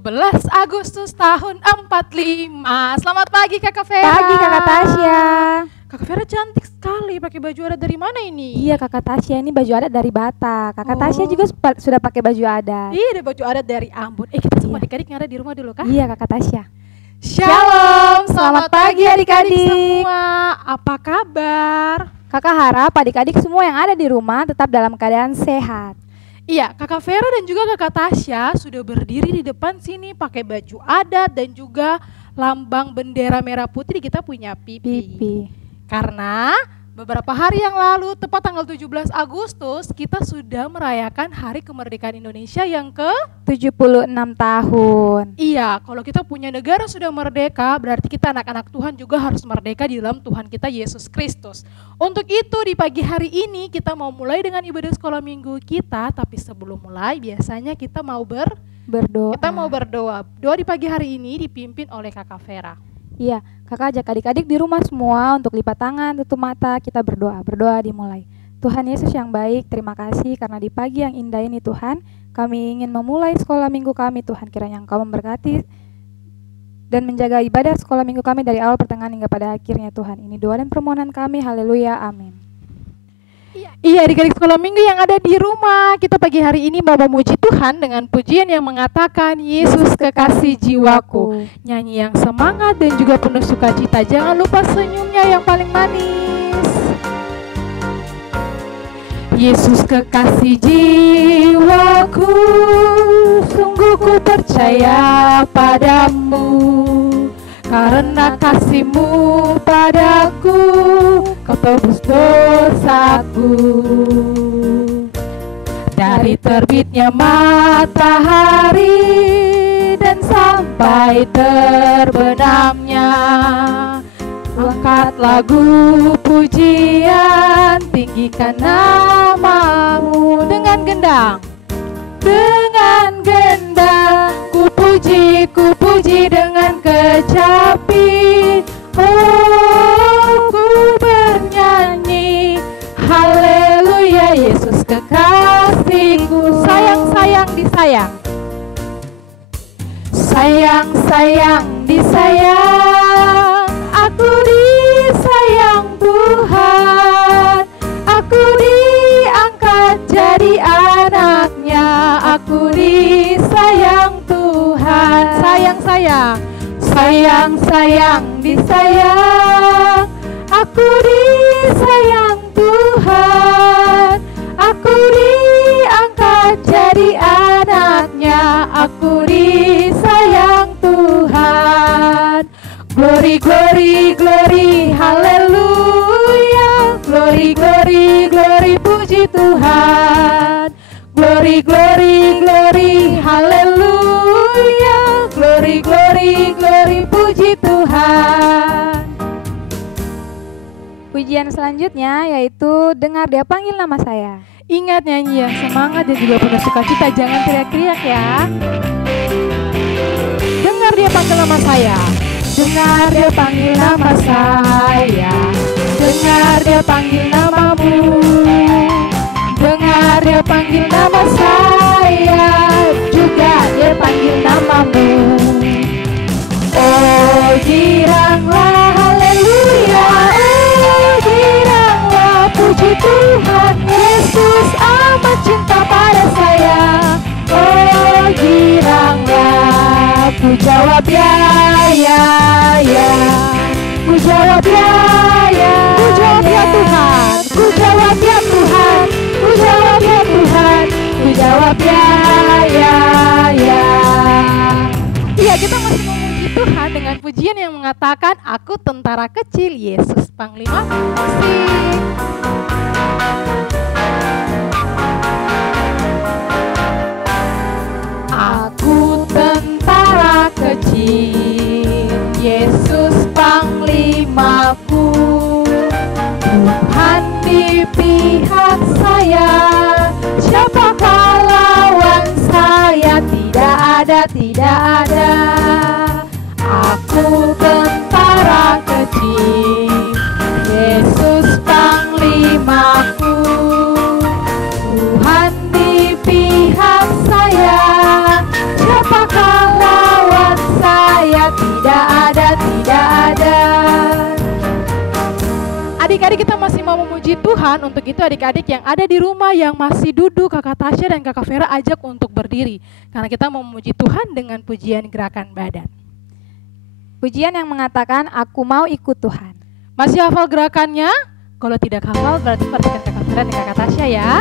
17 Agustus tahun 45. Selamat pagi Kakak Vera. Pagi Kakak Tasya. Kakak Vera cantik sekali pakai baju adat dari mana ini? Iya Kakak Tasya, ini baju adat dari Batak. Kakak Tasya juga sudah pakai baju adat. Iya, ada baju adat dari Ambon. Kita semua adik-adik yang ada di rumah dulu kah? Iya Kakak Tasya. Shalom, selamat pagi adik-adik semua. Apa kabar? Kakak harap adik-adik semua yang ada di rumah tetap dalam keadaan sehat. Iya, Kakak Vera dan juga Kakak Tasya sudah berdiri di depan sini pakai baju adat dan juga lambang bendera merah putih. Kita punya pipi. Karena beberapa hari yang lalu, tepat tanggal 17 Agustus, kita sudah merayakan Hari Kemerdekaan Indonesia yang ke-76 tahun. Iya, kalau kita punya negara sudah merdeka, berarti kita anak-anak Tuhan juga harus merdeka di dalam Tuhan kita Yesus Kristus. Untuk itu di pagi hari ini kita mau mulai dengan ibadah sekolah minggu kita, tapi sebelum mulai biasanya kita mau berdoa. Kita mau berdoa. Doa di pagi hari ini dipimpin oleh Kakak Vera. Iya, Kakak ajak adik-adik di rumah semua untuk lipat tangan, tutup mata, kita berdoa. Berdoa dimulai. Tuhan Yesus yang baik, terima kasih karena di pagi yang indah ini Tuhan, kami ingin memulai sekolah minggu kami Tuhan. Kiranya Engkau memberkati dan menjaga ibadah sekolah minggu kami dari awal pertengahan hingga pada akhirnya Tuhan. Ini doa dan permohonan kami, haleluya, amin. Iya, adik-adik sekolah minggu yang ada di rumah, kita pagi hari ini mau memuji Tuhan dengan pujian yang mengatakan Yesus kekasih jiwaku. Nyanyi yang semangat dan juga penuh sukacita. Jangan lupa senyumnya yang paling manis. Yesus kekasih jiwaku, sungguh ku percaya padamu. Karena kasih-Mu padaku, Kau tebus dosaku. Dari terbitnya matahari dan sampai terbenamnya, angkat lagu pujian, tinggikan nama-Mu dengan gendang. Dengan gendang ku puji dengan kecapi. Oh, ku bernyanyi haleluya, Yesus kekasihku. Sayang disayang, sayang disayang. Aku disayang Tuhan, aku diangkat jadi anaknya. Aku disayang Tuhan. Sayang disayang. Aku disayang Tuhan, aku diangkat jadi anaknya. Aku disayang Tuhan. Glory, glory, glory, haleluya. Glory, glory, glory, puji Tuhan. Glory, glory, glory, haleluya. Glory, glory, glory, puji Tuhan. Pujian selanjutnya yaitu dengar Dia panggil nama saya. Ingat nyanyi yang semangat dan juga penuh sukacita, jangan teriak-teriak ya. Dengar Dia panggil nama saya. Dengar Dia panggil nama saya. Dengar Dia panggil namamu. Dengar Dia panggil nama saya, juga Dia panggil namamu. Oh giranglah haleluya, oh giranglah puji Tuhan. Yesus amat cinta pada saya. Oh giranglah, ku jawab ya, ya, ya. Ku jawab ya, ya, ku jawab ya Tuhan. Ku jawab ya Tuhan. Ku jawab ya Tuhan. Ku jawab ya, ya, ya. Iya, kita masih memuji Tuhan dengan pujian yang mengatakan aku tentara kecil Yesus Panglima. Musik. Aku tentara kecil, Yesus Panglimaku. Tuhan di pihak saya, siapakah lawan saya? Tidak ada, tidak ada. Aku tentara kecil, Yesus Panglimaku. Tuhan di pihak saya, siapakah memuji Tuhan, untuk itu adik-adik yang ada di rumah yang masih duduk, Kakak Tasya dan Kakak Vera ajak untuk berdiri. Karena kita mau memuji Tuhan dengan pujian gerakan badan. Pujian yang mengatakan, aku mau ikut Tuhan. Masih hafal gerakannya? Kalau tidak hafal berarti perhatikan Kakak Vera dan Kakak Tasya ya.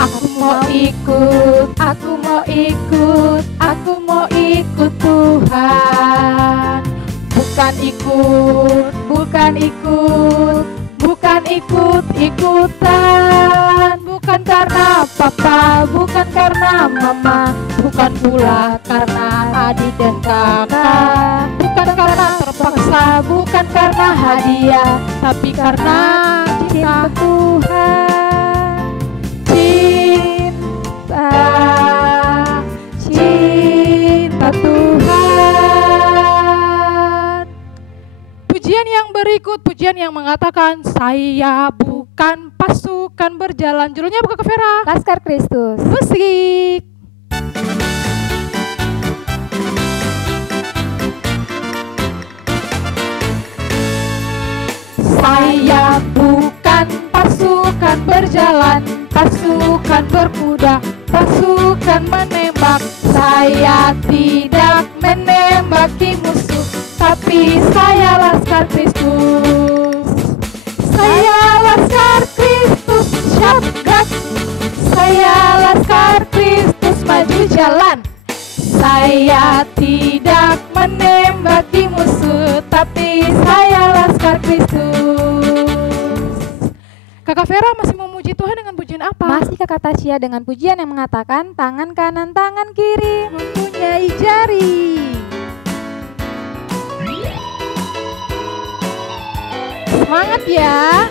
Aku mau ikut, aku mau ikut, aku mau ikut Tuhan. Bukan ikut, bukan ikut, bukan ikut-ikutan. Bukan karena papa, bukan karena mama, bukan pula karena adik dan kakak. Bukan karena terpaksa, bukan karena hadiah, tapi karena cinta Tuhan. Cinta Tuhan. Pujian yang berikut, pujian yang mengatakan, saya bukan pasukan berjalan. Judulnya bukan ke Vera. Laskar Kristus. Musik. Saya bukan pasukan berjalan, pasukan berkuda, pasukan menembak. Saya tidak menembaki musuh, tapi saya Laskar Kristus. Saya Laskar Kristus, syabdak. Saya Laskar Kristus, maju jalan. Saya tidak menembaki musuh, tapi saya Laskar Kristus. Kakak Vera masih memuji Tuhan dengan pujian apa? Masih Kakak Tasya dengan pujian yang mengatakan, tangan kanan, tangan kiri mempunyai jari. Semangat ya.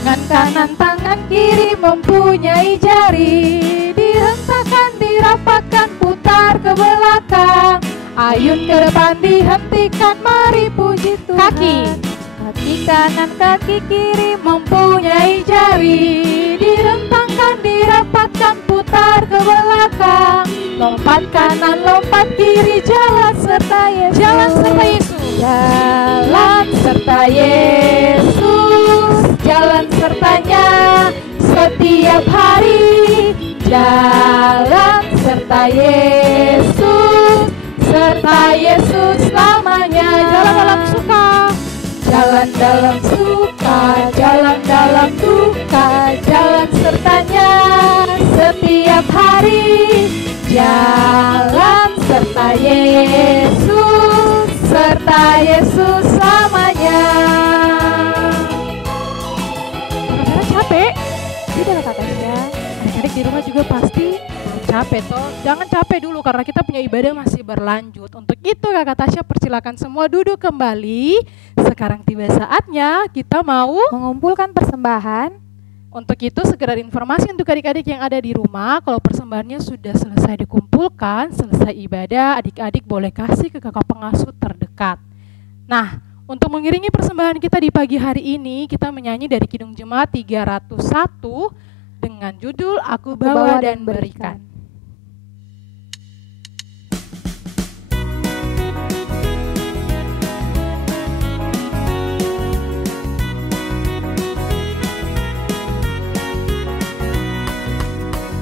Tangan kanan, tangan kiri mempunyai jari. Dihentakkan, dirapatkan, putar ke belakang. Ayun ke depan, dihentikan, mari puji Tuhan. Kaki. Kaki kanan, kaki kiri mempunyai jari. Direntangkan, dirapatkan, putar ke belakang. Lompat kanan, lompat kiri, jalan serta Yesus. Jalan serta Yesus. Jalan serta Yesus. Jalan sertanya setiap hari. Jalan serta Yesus. Serta Yesus selamanya. Jalan dalam suka, jalan dalam suka, jalan dalam duka, jalan sertanya setiap hari. Jalan serta Yesus, serta Yesus selamanya. Kakak Vera capek? Tidak Kakak Tasya. Adik-adik di rumah juga pasti capek toh. Jangan capek dulu karena kita punya ibadah masih berlanjut. Untuk itu Kakak Tasya persilakan semua duduk kembali. Sekarang tiba saatnya kita mau Mengumpulkan persembahan. Untuk itu sekedar informasi untuk adik-adik yang ada di rumah, kalau persembahannya sudah selesai dikumpulkan, selesai ibadah, adik-adik boleh kasih ke kakak pengasuh terdekat. Nah, untuk mengiringi persembahan kita di pagi hari ini, kita menyanyi dari Kidung Jemaat 301 dengan judul Aku Bawa dan Berikan.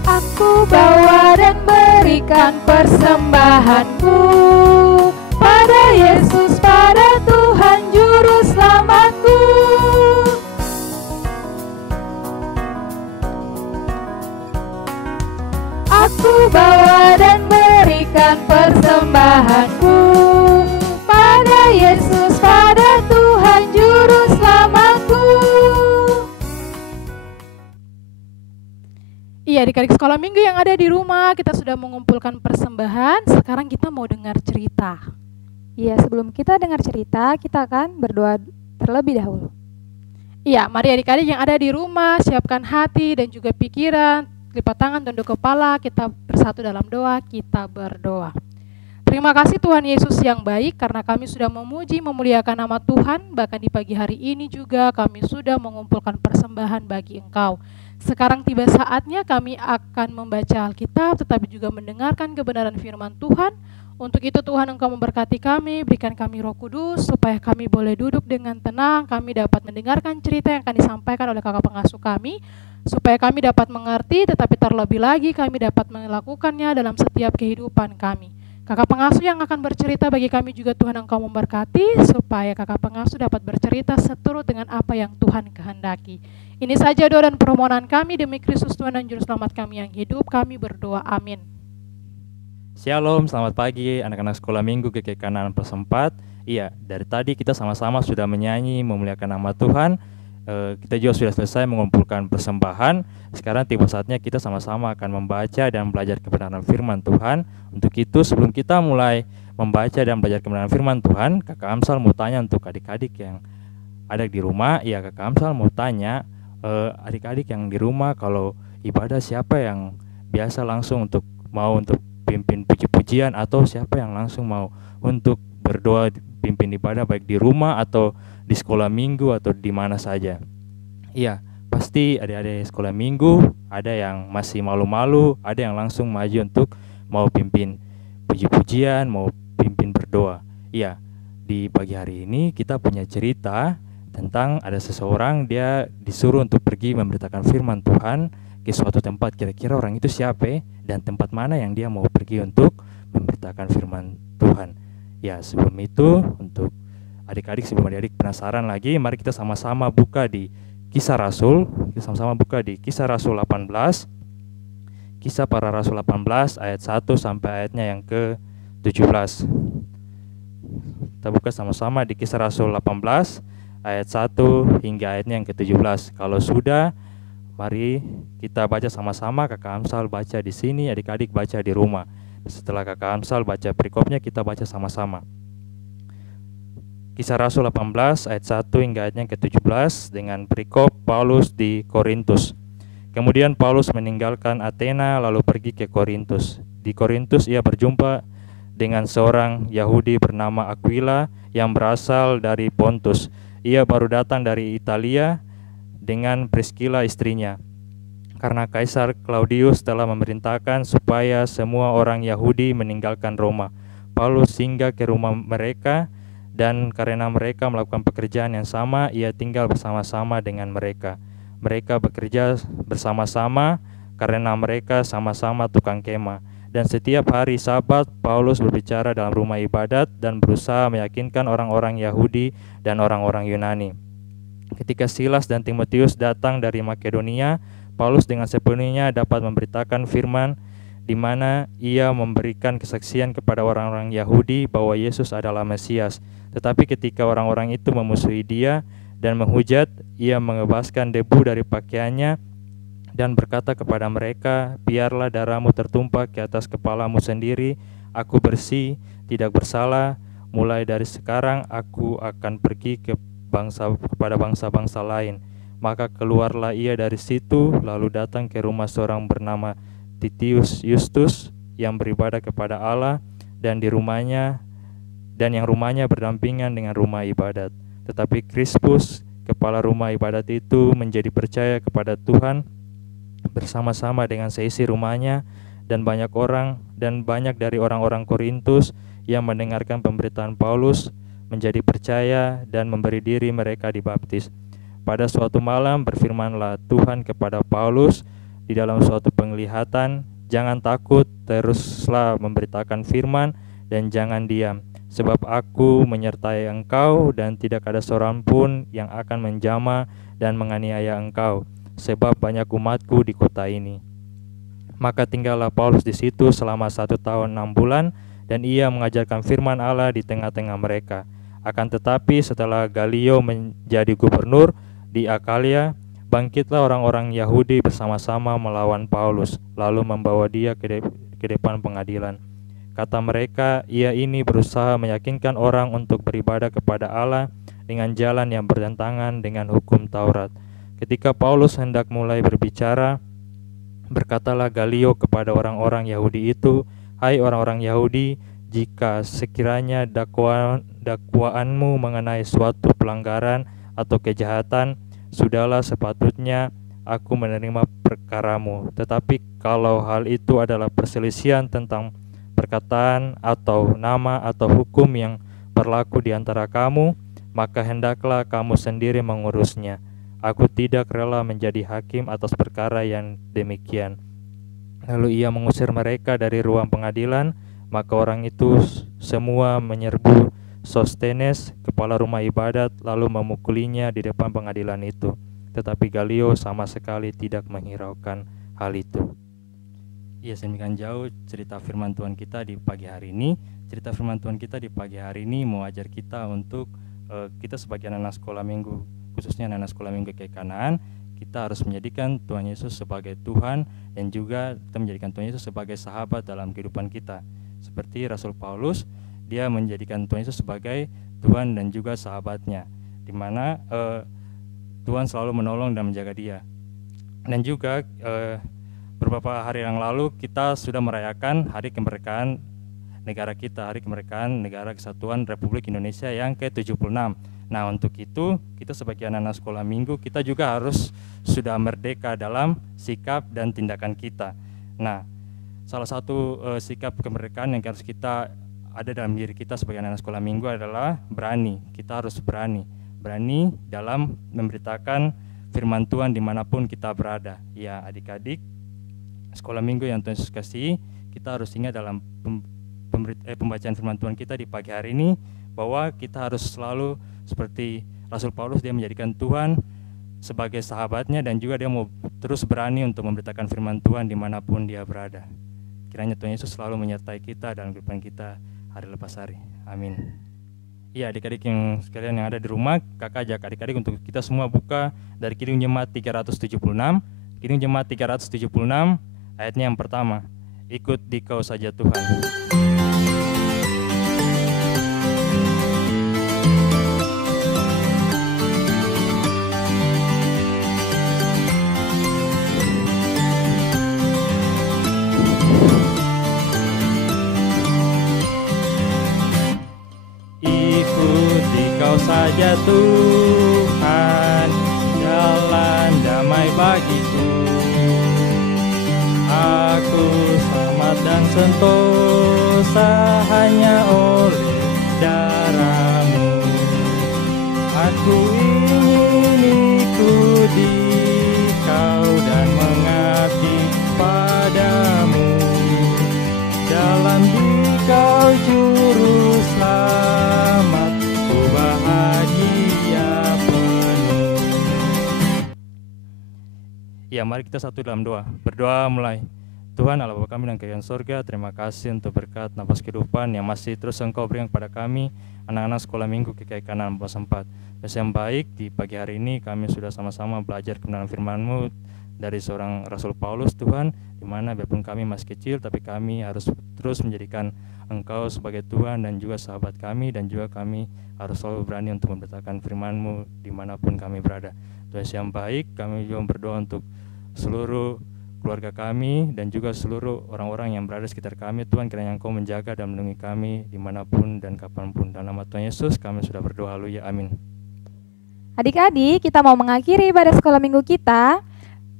Aku bawa dan berikan persembahanku pada Yesus, pada Tuhan Juru Selamatku. Aku bawa dan berikan persembahanku pada Yesus, pada Tuhan Juru Selamatku. Iya, adik-adik sekolah minggu yang ada di rumah, kita sudah mengumpulkan persembahan, sekarang kita mau dengar cerita. Iya, sebelum kita dengar cerita, kita akan berdoa terlebih dahulu. Iya, mari adik-adik yang ada di rumah, siapkan hati dan juga pikiran, lipat tangan, tunduk kepala, kita bersatu dalam doa, kita berdoa. Terima Terima kasih Tuhan Yesus yang baik karena kami sudah memuji memuliakan nama Tuhan. Bahkan di pagi hari ini juga kami sudah mengumpulkan persembahan bagi Engkau. Sekarang tiba saatnya kami akan membaca Alkitab tetapi juga mendengarkan kebenaran firman Tuhan. Untuk itu Tuhan Engkau memberkati kami, berikan kami Roh Kudus supaya kami boleh duduk dengan tenang, kami dapat mendengarkan cerita yang akan disampaikan oleh kakak pengasuh kami, supaya kami dapat mengerti tetapi terlebih lagi kami dapat melakukannya dalam setiap kehidupan kami. Kakak pengasuh yang akan bercerita bagi kami juga Tuhan Engkau memberkati supaya kakak pengasuh dapat bercerita seturut dengan apa yang Tuhan kehendaki. Ini saja doa dan permohonan kami demi Kristus Tuhan dan Juru Selamat kami yang hidup, kami berdoa, amin. Shalom, selamat pagi anak-anak sekolah minggu GKK Kanaan Persempat. Iya, dari tadi kita sama-sama sudah menyanyi memuliakan nama Tuhan. Kita juga sudah selesai mengumpulkan persembahan. Sekarang tiba saatnya kita sama-sama akan membaca dan belajar kebenaran firman Tuhan. Untuk itu sebelum kita mulai membaca dan belajar kebenaran firman Tuhan, Kakak Amsal mau tanya untuk adik-adik yang ada di rumah. Iya, Kakak Amsal mau tanya adik-adik yang di rumah, kalau ibadah siapa yang biasa langsung untuk pimpin puji-pujian, atau siapa yang langsung mau untuk berdoa pimpin ibadah baik di rumah atau di sekolah minggu atau di mana saja. Iya, pasti adik-adik sekolah minggu ada yang masih malu-malu, ada yang langsung maju untuk mau pimpin puji-pujian, mau pimpin berdoa. Iya, di pagi hari ini kita punya cerita tentang ada seseorang, dia disuruh untuk pergi memberitakan firman Tuhan ke suatu tempat. Kira-kira orang itu siapa dan tempat mana yang dia mau pergi untuk memberitakan firman Tuhan. Ya, sebelum itu untuk adik-adik, sebelum adik-adik penasaran lagi, mari kita sama-sama buka di Kisah Rasul. Kita sama-sama buka di Kisah Rasul 18. Kisah Para Rasul 18 ayat 1 sampai ayatnya yang ke-17. Kita buka sama-sama di Kisah Rasul 18 ayat 1 hingga ayatnya yang ke-17. Kalau sudah, mari kita baca sama-sama. Kakak Amsal baca di sini, adik-adik baca di rumah. Setelah Kakak Amsal baca perikopnya, kita baca sama-sama. Kisah Rasul 18 ayat 1 hingga ayatnya ke-17 dengan perikop Paulus di Korintus. Kemudian Paulus meninggalkan Athena lalu pergi ke Korintus. Di Korintus ia berjumpa dengan seorang Yahudi bernama Aquila yang berasal dari Pontus. Ia baru datang dari Italia dengan Priscilla istrinya, karena Kaisar Claudius telah memerintahkan supaya semua orang Yahudi meninggalkan Roma. Paulus singgah ke rumah mereka, dan karena mereka melakukan pekerjaan yang sama, ia tinggal bersama-sama dengan mereka. Mereka bekerja bersama-sama karena mereka sama-sama tukang kemah. Dan setiap hari Sabat, Paulus berbicara dalam rumah ibadat dan berusaha meyakinkan orang-orang Yahudi dan orang-orang Yunani. Ketika Silas dan Timotius datang dari Makedonia, Paulus dengan sepenuhnya dapat memberitakan firman, di mana ia memberikan kesaksian kepada orang-orang Yahudi bahwa Yesus adalah Mesias. Tetapi ketika orang-orang itu memusuhi dia dan menghujat, ia mengebaskan debu dari pakaiannya dan berkata kepada mereka, "Biarlah darahmu tertumpah ke atas kepalamu sendiri. Aku bersih, tidak bersalah. Mulai dari sekarang aku akan pergi kepada bangsa-bangsa lain." Maka keluarlah ia dari situ, lalu datang ke rumah seorang bernama Titius Justus yang beribadah kepada Allah, dan yang rumahnya berdampingan dengan rumah ibadat. Tetapi Krispus, kepala rumah ibadat itu, menjadi percaya kepada Tuhan bersama-sama dengan seisi rumahnya, dan banyak dari orang-orang Korintus yang mendengarkan pemberitaan Paulus menjadi percaya dan memberi diri mereka dibaptis. Pada suatu malam berfirmanlah Tuhan kepada Paulus di dalam suatu penglihatan, "Jangan takut, teruslah memberitakan firman dan jangan diam, sebab aku menyertai engkau dan tidak ada seorang pun yang akan menjamah dan menganiaya engkau, sebab banyak umatku di kota ini." Maka tinggallah Paulus di situ selama 1 tahun 6 bulan, dan ia mengajarkan firman Allah di tengah-tengah mereka. Akan tetapi setelah Galio menjadi gubernur di Akalia, bangkitlah orang-orang Yahudi bersama-sama melawan Paulus, lalu membawa dia ke depan pengadilan. Kata mereka, ia ini berusaha meyakinkan orang untuk beribadah kepada Allah dengan jalan yang bertentangan dengan hukum Taurat. Ketika Paulus hendak mulai berbicara, berkatalah Galio kepada orang-orang Yahudi itu, "Hai orang-orang Yahudi, jika sekiranya dakwaanmu mengenai suatu pelanggaran atau kejahatan, sudahlah sepatutnya aku menerima perkaramu. Tetapi kalau hal itu adalah perselisihan tentang perkataan atau nama atau hukum yang berlaku di antara kamu, maka hendaklah kamu sendiri mengurusnya. Aku tidak rela menjadi hakim atas perkara yang demikian. Lalu ia mengusir mereka dari ruang pengadilan. Maka orang itu semua menyerbu Sostenes, kepala rumah ibadat, lalu memukulinya di depan pengadilan itu. Tetapi Galio sama sekali tidak menghiraukan hal itu. Ya, sedemikian jauh cerita firman Tuhan kita di pagi hari ini. Cerita firman Tuhan kita di pagi hari ini mau ajar kita untuk kita sebagai anak sekolah minggu, khususnya anak sekolah minggu GKI Kanaan, kita harus menjadikan Tuhan Yesus sebagai Tuhan dan juga kita menjadikan Tuhan Yesus sebagai sahabat dalam kehidupan kita. Seperti Rasul Paulus, dia menjadikan Tuhan Yesus sebagai Tuhan dan juga sahabatnya, di mana Tuhan selalu menolong dan menjaga dia. Dan juga beberapa hari yang lalu kita sudah merayakan Hari Kemerdekaan negara kita, Hari Kemerdekaan Negara Kesatuan Republik Indonesia yang ke-76. Nah, untuk itu kita sebagai anak-anak sekolah minggu, kita juga harus sudah merdeka dalam sikap dan tindakan kita. Nah, salah satu sikap kemerdekaan yang harus kita ada dalam diri kita sebagai anak sekolah minggu adalah berani. Kita harus berani dalam memberitakan firman Tuhan dimanapun kita berada. Ya, adik-adik sekolah minggu yang Tuhan Yesus kasih, kita harus ingat dalam pembacaan firman Tuhan kita di pagi hari ini, bahwa kita harus selalu seperti Rasul Paulus, dia menjadikan Tuhan sebagai sahabatnya dan juga dia mau terus berani untuk memberitakan firman Tuhan dimanapun dia berada. Kiranya Tuhan Yesus selalu menyertai kita dalam kehidupan kita hari lepas hari. Amin. Iya, adik-adik yang sekalian yang ada di rumah, kakak ajak adik-adik untuk kita semua buka dari Kidung Jemaat 376. Kidung Jemaat 376 ayatnya yang pertama. Ikut Dikau saja Tuhan. Saja Tuhan, jalan damai bagiku. Aku selamat dan sentosa hanya oleh darah-Mu. Aku ingin ikut Dikau dan mengabdi padamu. Dalam Dikau juru selamat, bahagia penuh. Ya, mari kita satu dalam doa. Berdoa mulai. Tuhan Allah Bapa kami yang kekal di surga, terima kasih untuk berkat nafas kehidupan yang masih terus Engkau berikan kepada kami, anak-anak sekolah minggu GKI Kanaan 4. Yang baik, di pagi hari ini kami sudah sama-sama belajar kebenaran firman-Mu dari seorang Rasul Paulus, Tuhan, di mana biarpun kami masih kecil, tapi kami harus terus menjadikan Engkau sebagai Tuhan dan juga sahabat kami, dan juga kami harus selalu berani untuk memberitakan firman-Mu dimanapun kami berada. Tuhan yang baik, kami juga berdoa untuk seluruh keluarga kami dan juga seluruh orang-orang yang berada di sekitar kami. Tuhan, kiranya Engkau menjaga dan melindungi kami dimanapun dan kapanpun. Dalam nama Tuhan Yesus kami sudah berdoa, haleluya, amin. Adik-adik, kita mau mengakhiri ibadah sekolah minggu kita.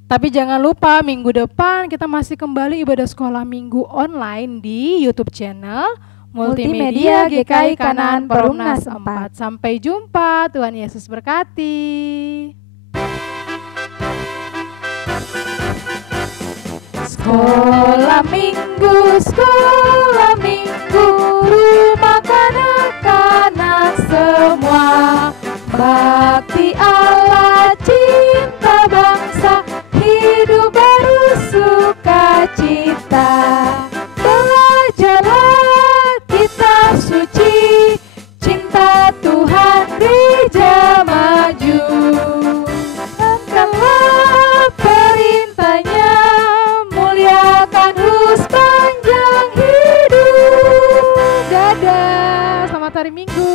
Tapi jangan lupa minggu depan kita masih kembali ibadah sekolah minggu online di YouTube channel Multimedia GKI Kanaan Perumnas 4. Sampai jumpa, Tuhan Yesus berkati. Sekolah minggu, rumah kanak-kanak semua. Bakti Allah, cinta bangsa, hidup baru sukacita. Belajarlah kitab suci, cinta Tuhan gereja maju. Lakukanlah perintahnya, muliakan sepanjang hidup. Dadah, selamat hari Minggu.